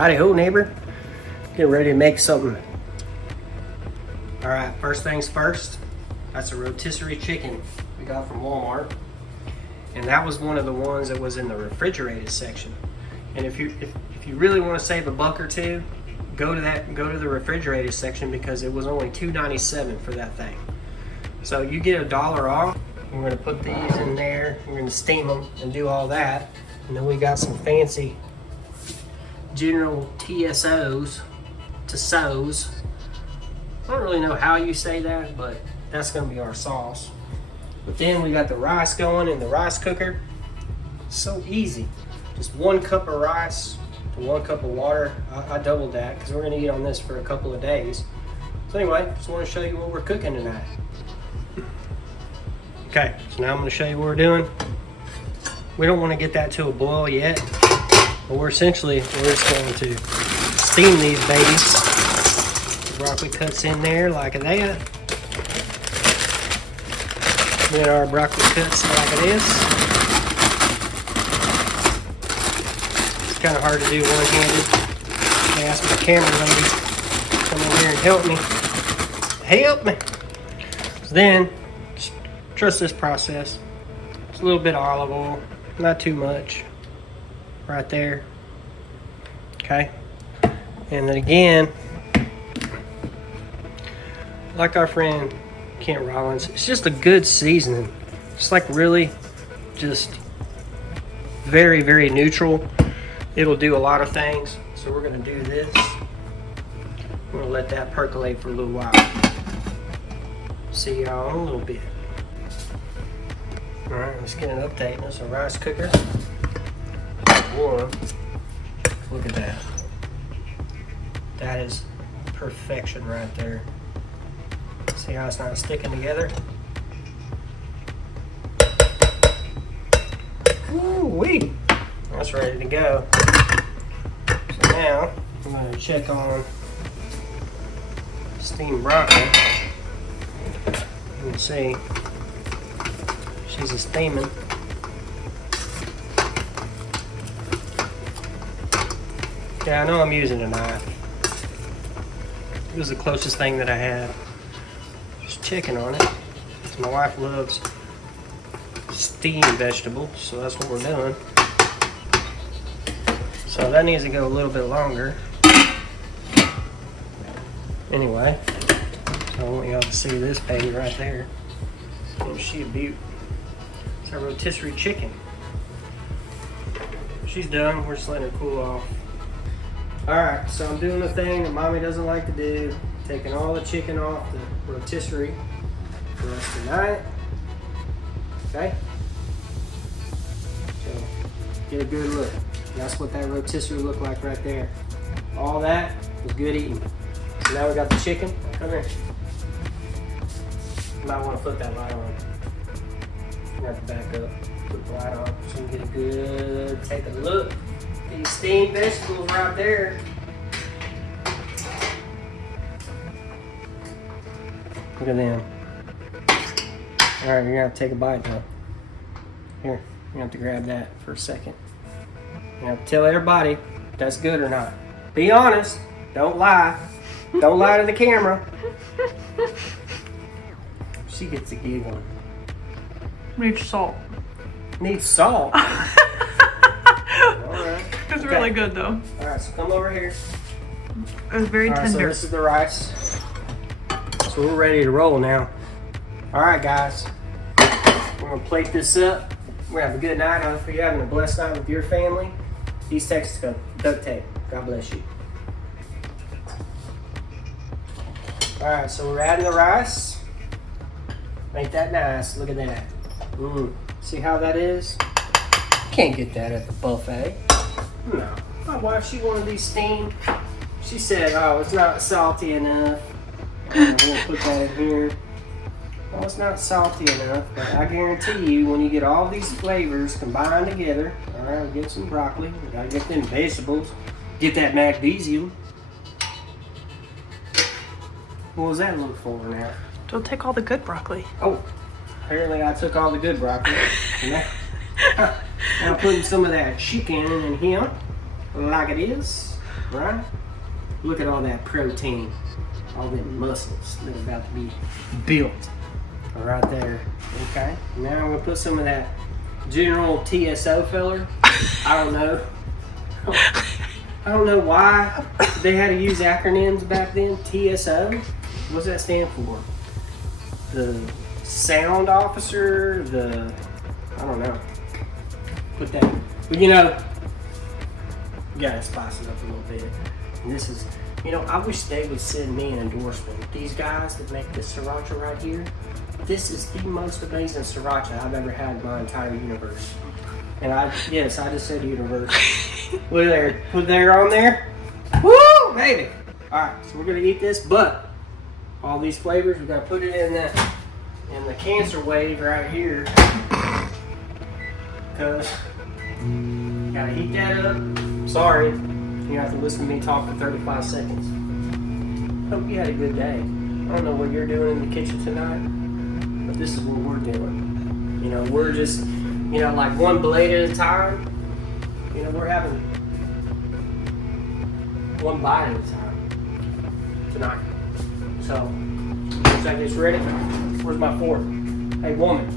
Howdy ho, neighbor. Getting ready to make something. All right, first things first. That's a rotisserie chicken we got from Walmart, and that was one of the ones that was in the refrigerated section. And if you really want to save a buck or two, go to the refrigerated section because it was only $2.97 for that thing. So you get $1 off. We're gonna put these in there. We're gonna steam them and do all that. And then we got some fancy General TSOs. I don't really know how you say that, but that's gonna be our sauce. But then we got the rice going in the rice cooker. So easy. Just 1 cup of rice to 1 cup of water. I doubled that because we're gonna eat on this for a couple of days. So anyway, just want to show you what we're cooking tonight. Okay, so now I'm gonna show you what we're doing. We don't want to get that to a boil yet, but we're just going to steam these babies. The broccoli cuts in there like that. Then our broccoli cuts like this. It's kind of hard to do one-handed. I asked my camera lady to come over here and help me. Help me! So then, just trust this process. Just a little bit of olive oil, not too much. Right there. Okay. And then again, like our friend Kent Rollins, it's just a good seasoning. It's like really just very, very neutral. It'll do a lot of things. So we're gonna do this. We're gonna let that percolate for a little while. See y'all in a little bit. All right, let's get an update. That's a rice cooker. Warm. Look at that. That is perfection right there. See how it's not sticking together? Woo-wee! That's ready to go. So now, I'm going to check on steamed broccoli. You can see she's a steaming. Yeah, I know I'm using a knife. It was the closest thing that I had. Just checking on it. So my wife loves steamed vegetables, so that's what we're doing. So that needs to go a little bit longer. Anyway, so I want y'all to see this baby right there. Oh, she a beaut. It's our rotisserie chicken. She's done. We're just letting her cool off. Alright, so I'm doing the thing that mommy doesn't like to do. Taking all the chicken off the rotisserie for us tonight. Okay? So, get a good look. That's what that rotisserie looked like right there. All that was good eating. So now we got the chicken. Come here. You might want to put that light on. You have to back up. Put the light on so you can get a good, take a look. These steamed vegetables right there. Look at them. Alright, you're gonna have to take a bite though. Here, you're gonna have to grab that for a second. You have to tell everybody if that's good or not. Be honest. Don't lie. Don't lie to the camera. She gets a giggle. Needs salt. Needs salt? Alright. It's really good though. Alright, so come over here. It was very tender. So this is the rice. So we're ready to roll now. Alright guys. We're gonna plate this up. We're gonna have a good night. I hope you're having a blessed night with your family. East Texas Duct Tape. God bless you. Alright, so we're adding the rice. Ain't that nice? Look at that. See how that is? Can't get that at the buffet. No. My wife, she wanted these steamed. She said, oh, it's not salty enough. I'm gonna put that in here. Well, it's not salty enough, but I guarantee you, when you get all these flavors combined together, all right, we'll get some broccoli. We gotta get them vegetables. Get that magnesium. What was that look for now? Don't take all the good broccoli. Oh, apparently I took all the good broccoli. Now putting some of that chicken in here, like it is. right? Look at all that protein, all them muscles that are about to be built. Right there. Okay. Now I'm gonna put some of that General TSO filler. I don't know. I don't know why they had to use acronyms back then. TSO. What's that stand for? The sound officer. I don't know. Put that. But you know, you gotta spice it up a little bit. And this is, you know, I wish they would send me an endorsement. These guys that make this sriracha right here. This is the most amazing sriracha I've ever had in my entire universe. And I just said universe. Look there, put there on there. Woo, baby. All right, so we're gonna eat this, but all these flavors, we gotta put it in the cancer wave right here. Cause gotta heat that up. Sorry, you have to listen to me talk for 35 seconds. Hope you had a good day. I don't know what you're doing in the kitchen tonight, but this is what we're doing. You know, we're just, you know, like one blade at a time. You know, we're having one bite at a time tonight. So, once that gets ready, where's my fork? Hey, woman.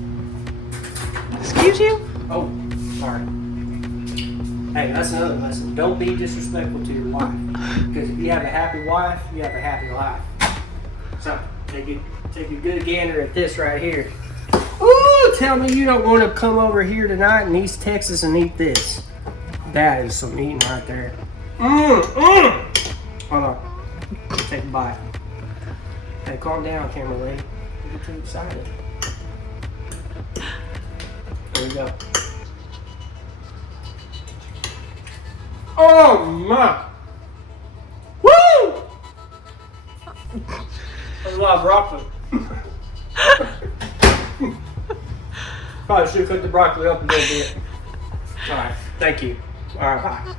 Excuse you? Oh, sorry. Hey, that's another lesson. Don't be disrespectful to your wife. Because if you have a happy wife, you have a happy life. So, take a good gander at this right here. Ooh, tell me you don't want to come over here tonight in East Texas and eat this. That is some eating right there. Hold on. Take a bite. Hey, calm down, camera lady. You get too excited. There we go. Oh my! Woo! That's a lot of broccoli. Probably should have cooked the broccoli up a little bit. All right, thank you. All right, bye.